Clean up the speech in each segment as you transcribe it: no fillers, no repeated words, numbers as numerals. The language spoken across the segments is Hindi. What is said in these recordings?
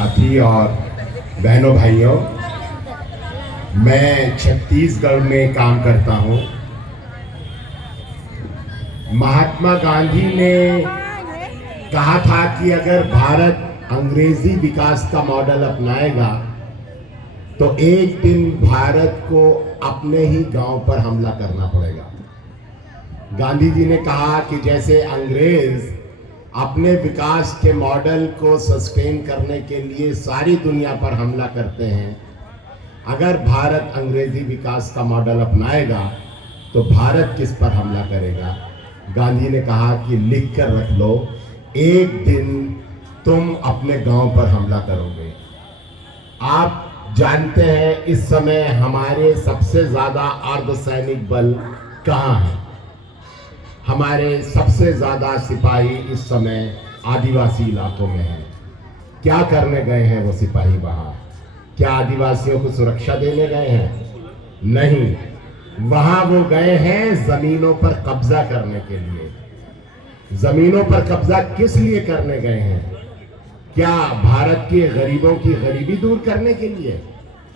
साथी और बहनों भाइयों, मैं छत्तीसगढ़ में काम करता हूँ। महात्मा गांधी ने कहा था कि अगर भारत अंग्रेजी विकास का मॉडल अपनाएगा तो एक दिन भारत को अपने ही गांव पर हमला करना पड़ेगा। गांधी जी ने कहा कि जैसे अंग्रेज अपने विकास के मॉडल को सस्टेन करने के लिए सारी दुनिया पर हमला करते हैं, अगर भारत अंग्रेजी विकास का मॉडल अपनाएगा तो भारत किस पर हमला करेगा। गांधी ने कहा कि लिख कर रख लो, एक दिन तुम अपने गांव पर हमला करोगे। आप जानते हैं इस समय हमारे सबसे ज्यादा अर्धसैनिक बल कहाँ है। हमारे सबसे ज्यादा सिपाही इस समय आदिवासी इलाकों में हैं। क्या करने गए हैं वो सिपाही वहां? क्या आदिवासियों को सुरक्षा देने गए हैं? नहीं, वहां वो गए हैं जमीनों पर कब्जा करने के लिए। जमीनों पर कब्जा किस लिए करने गए हैं? क्या भारत के गरीबों की गरीबी दूर करने के लिए?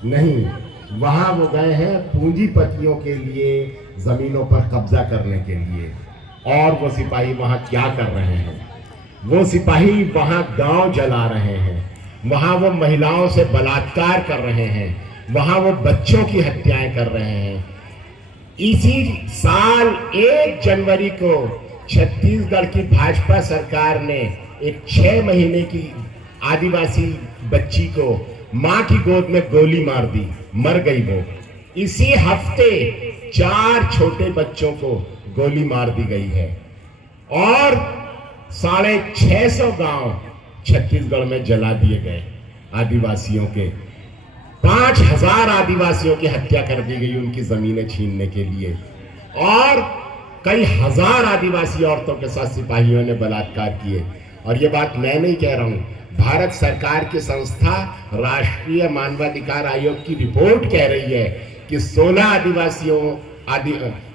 नहीं, वहां वो गए हैं पूंजीपतियों के लिए जमीनों पर कब्जा करने के लिए। और वो सिपाही वहां क्या कर रहे हैं? वो सिपाही वहां गांव जला रहे हैं, वहां वो महिलाओं से बलात्कार कर रहे हैं, वहां वो बच्चों की हत्याएं कर रहे हैं। इसी साल 1 जनवरी को छत्तीसगढ़ की भाजपा सरकार ने एक 6 महीने की आदिवासी बच्ची को मां की गोद में गोली मार दी, मर गई वो। इसी हफ्ते 4 छोटे बच्चों को गोली मार दी गई है और 650 गांव छत्तीसगढ़ में जला दिए गए आदिवासियों के। 5000 आदिवासियों की हत्या कर दी गई उनकी जमीनें छीनने के लिए और कई हजार आदिवासी औरतों के साथ सिपाहियों ने बलात्कार किए। और ये बात मैं नहीं कह रहा हूं, भारत सरकार की संस्था राष्ट्रीय मानवाधिकार आयोग की रिपोर्ट कह रही है कि 16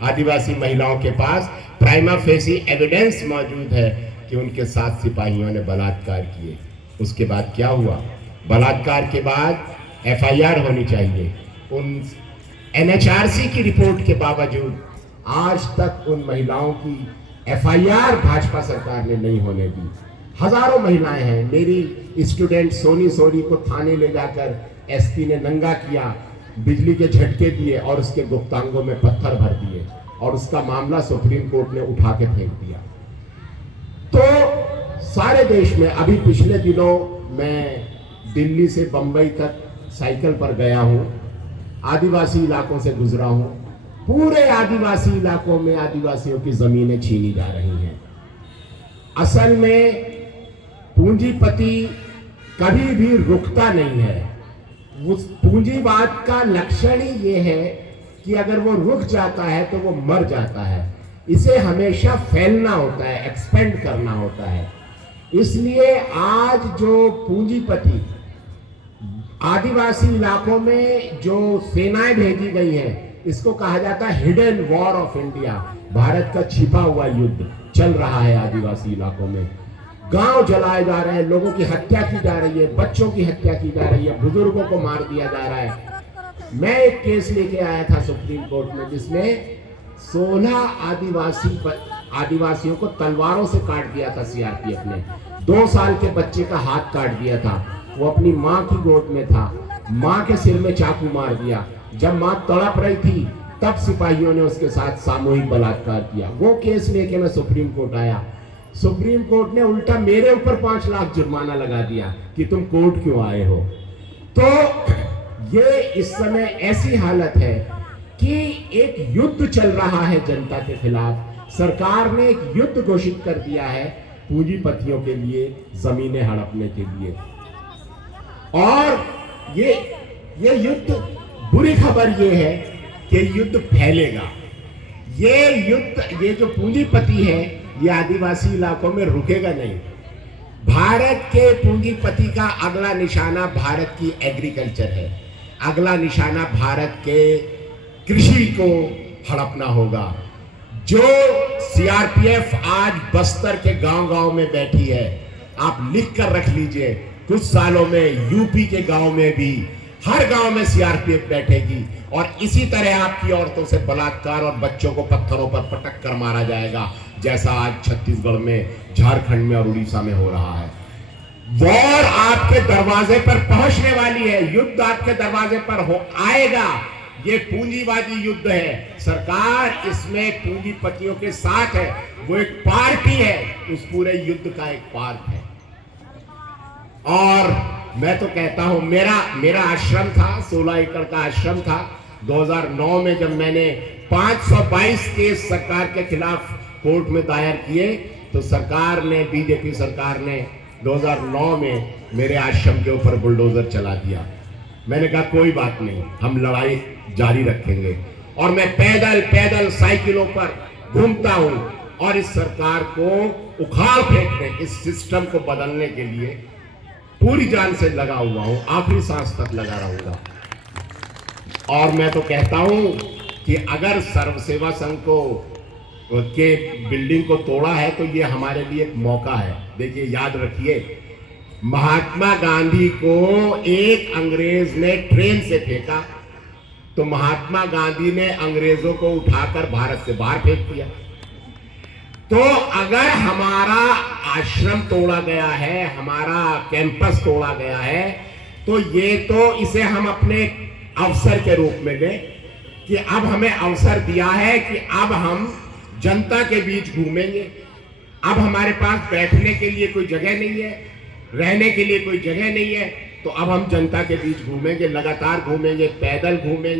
आदिवासी महिलाओं के पास प्राइमा फेसी एविडेंस मौजूद है कि उनके साथ सिपाहियों ने बलात्कार किए। उसके बाद क्या हुआ? बलात्कार के बाद एफआईआर होनी चाहिए। उन एनएचआरसी की रिपोर्ट के बावजूद आज तक उन महिलाओं की एफआईआर भाजपा सरकार ने नहीं होने दी। हजारों महिलाएं हैं। मेरी स्टूडेंट सोनी को थाने ले जाकर एसपी ने नंगा किया, बिजली के झटके दिए और उसके गुप्तांगों में पत्थर भर दिए और उसका मामला सुप्रीम कोर्ट ने उठा के फेंक दिया। तो सारे देश में अभी पिछले दिनों मैं दिल्ली से बंबई तक साइकिल पर गया हूं, आदिवासी इलाकों से गुजरा हूं। पूरे आदिवासी इलाकों में आदिवासियों की जमीनें छीनी जा रही हैं। असल में पूंजीपति कभी भी रुकता नहीं है। उस पूंजीवाद का लक्षण ही ये है कि अगर वो रुक जाता है तो वो मर जाता है। इसे हमेशा फैलना होता है, एक्सपेंड करना होता है। इसलिए आज जो पूंजीपति आदिवासी इलाकों में जो सेनाएं भेजी गई हैं, इसको कहा जाता है hidden war of India. Bharat का छिपा हुआ युद्ध चल रहा है आदिवासी इलाकों में। गांव जलाए जा रहे हैं, लोगों की हत्या की जा रही है, बच्चों की हत्या की जा रही है, बुजुर्गों को मार दिया जा रहा है। मैं एक केस लेके आया था सुप्रीम कोर्ट में जिसमें 16 आदिवासियों को तलवारों से काट दिया था सीआरपीएफ ने। 2 साल के बच्चे का हाथ काट दिया था। वो अपनी माँ की गोद में था, माँ के सिर में चाकू मार दिया। जब माँ तड़प रही थी तब सिपाहियों ने उसके साथ सामूहिक बलात्कार किया। वो केस लेके मैं सुप्रीम कोर्ट आया। सुप्रीम कोर्ट ने उल्टा मेरे ऊपर 5 लाख जुर्माना लगा दिया कि तुम कोर्ट क्यों आए हो। तो ये इस समय ऐसी हालत है कि एक युद्ध चल रहा है जनता के खिलाफ। सरकार ने एक युद्ध घोषित कर दिया है पूंजीपतियों के लिए, जमीनें हड़पने के लिए। और ये युद्ध, बुरी खबर ये है कि युद्ध फैलेगा। ये जो पूंजीपति है ये आदिवासी इलाकों में रुकेगा नहीं। भारत के पूंजीपति का अगला निशाना भारत की एग्रीकल्चर है। अगला निशाना भारत के कृषि को हड़पना होगा। जो सीआरपीएफ आज बस्तर के गांव-गांव में बैठी है, आप लिख कर रख लीजिए, कुछ सालों में यूपी के गांव में भी हर गांव में सीआरपीएफ बैठेगी और इसी तरह आपकी औरतों से बलात्कार और बच्चों को पत्थरों पर पटक कर मारा जाएगा, जैसा आज छत्तीसगढ़ में, झारखंड में और उड़ीसा में हो रहा है। वॉर आपके दरवाजे पर पहुंचने वाली है, युद्ध आपके दरवाजे पर हो आएगा। ये पूंजीवादी युद्ध है, सरकार इसमें पूंजीपतियों के साथ है, वो एक पार्टी है, उस पूरे युद्ध का एक पार्ट है। और मैं तो कहता हूं, मेरा आश्रम था, 16 एकड़ का आश्रम था। 2009 में जब मैंने 522 केस सरकार के खिलाफ कोर्ट में दायर किए, तो सरकार ने, बीजेपी सरकार ने 2009 में मेरे आश्रम के ऊपर बुलडोजर चला दिया। मैंने कहा कोई बात नहीं, हम लड़ाई जारी रखेंगे। और मैं पैदल पैदल साइकिलों पर घूमता हूं और इस सरकार को उखाड़ फेंकने, इस सिस्टम को बदलने के लिए पूरी जान से लगा हुआ हूं, आखिरी सांस तक लगा रहूंगा। और मैं तो कहता हूं कि अगर सर्व सेवा संघ को के बिल्डिंग को तोड़ा है तो ये हमारे लिए एक मौका है। देखिए, याद रखिए, महात्मा गांधी को एक अंग्रेज ने ट्रेन से फेंका तो महात्मा गांधी ने अंग्रेजों को उठाकर भारत से बाहर फेंक दिया। तो अगर हमारा आश्रम तोड़ा गया है, हमारा कैंपस तोड़ा गया है, तो ये तो इसे हम अपने अवसर के रूप में लें कि अब हमें अवसर दिया है कि अब हम जनता के बीच घूमेंगे। अब हमारे पास बैठने के लिए कोई जगह नहीं है, रहने के लिए कोई जगह नहीं है, तो अब हम जनता के बीच घूमेंगे, लगातार घूमेंगे, पैदल घूमेंगे।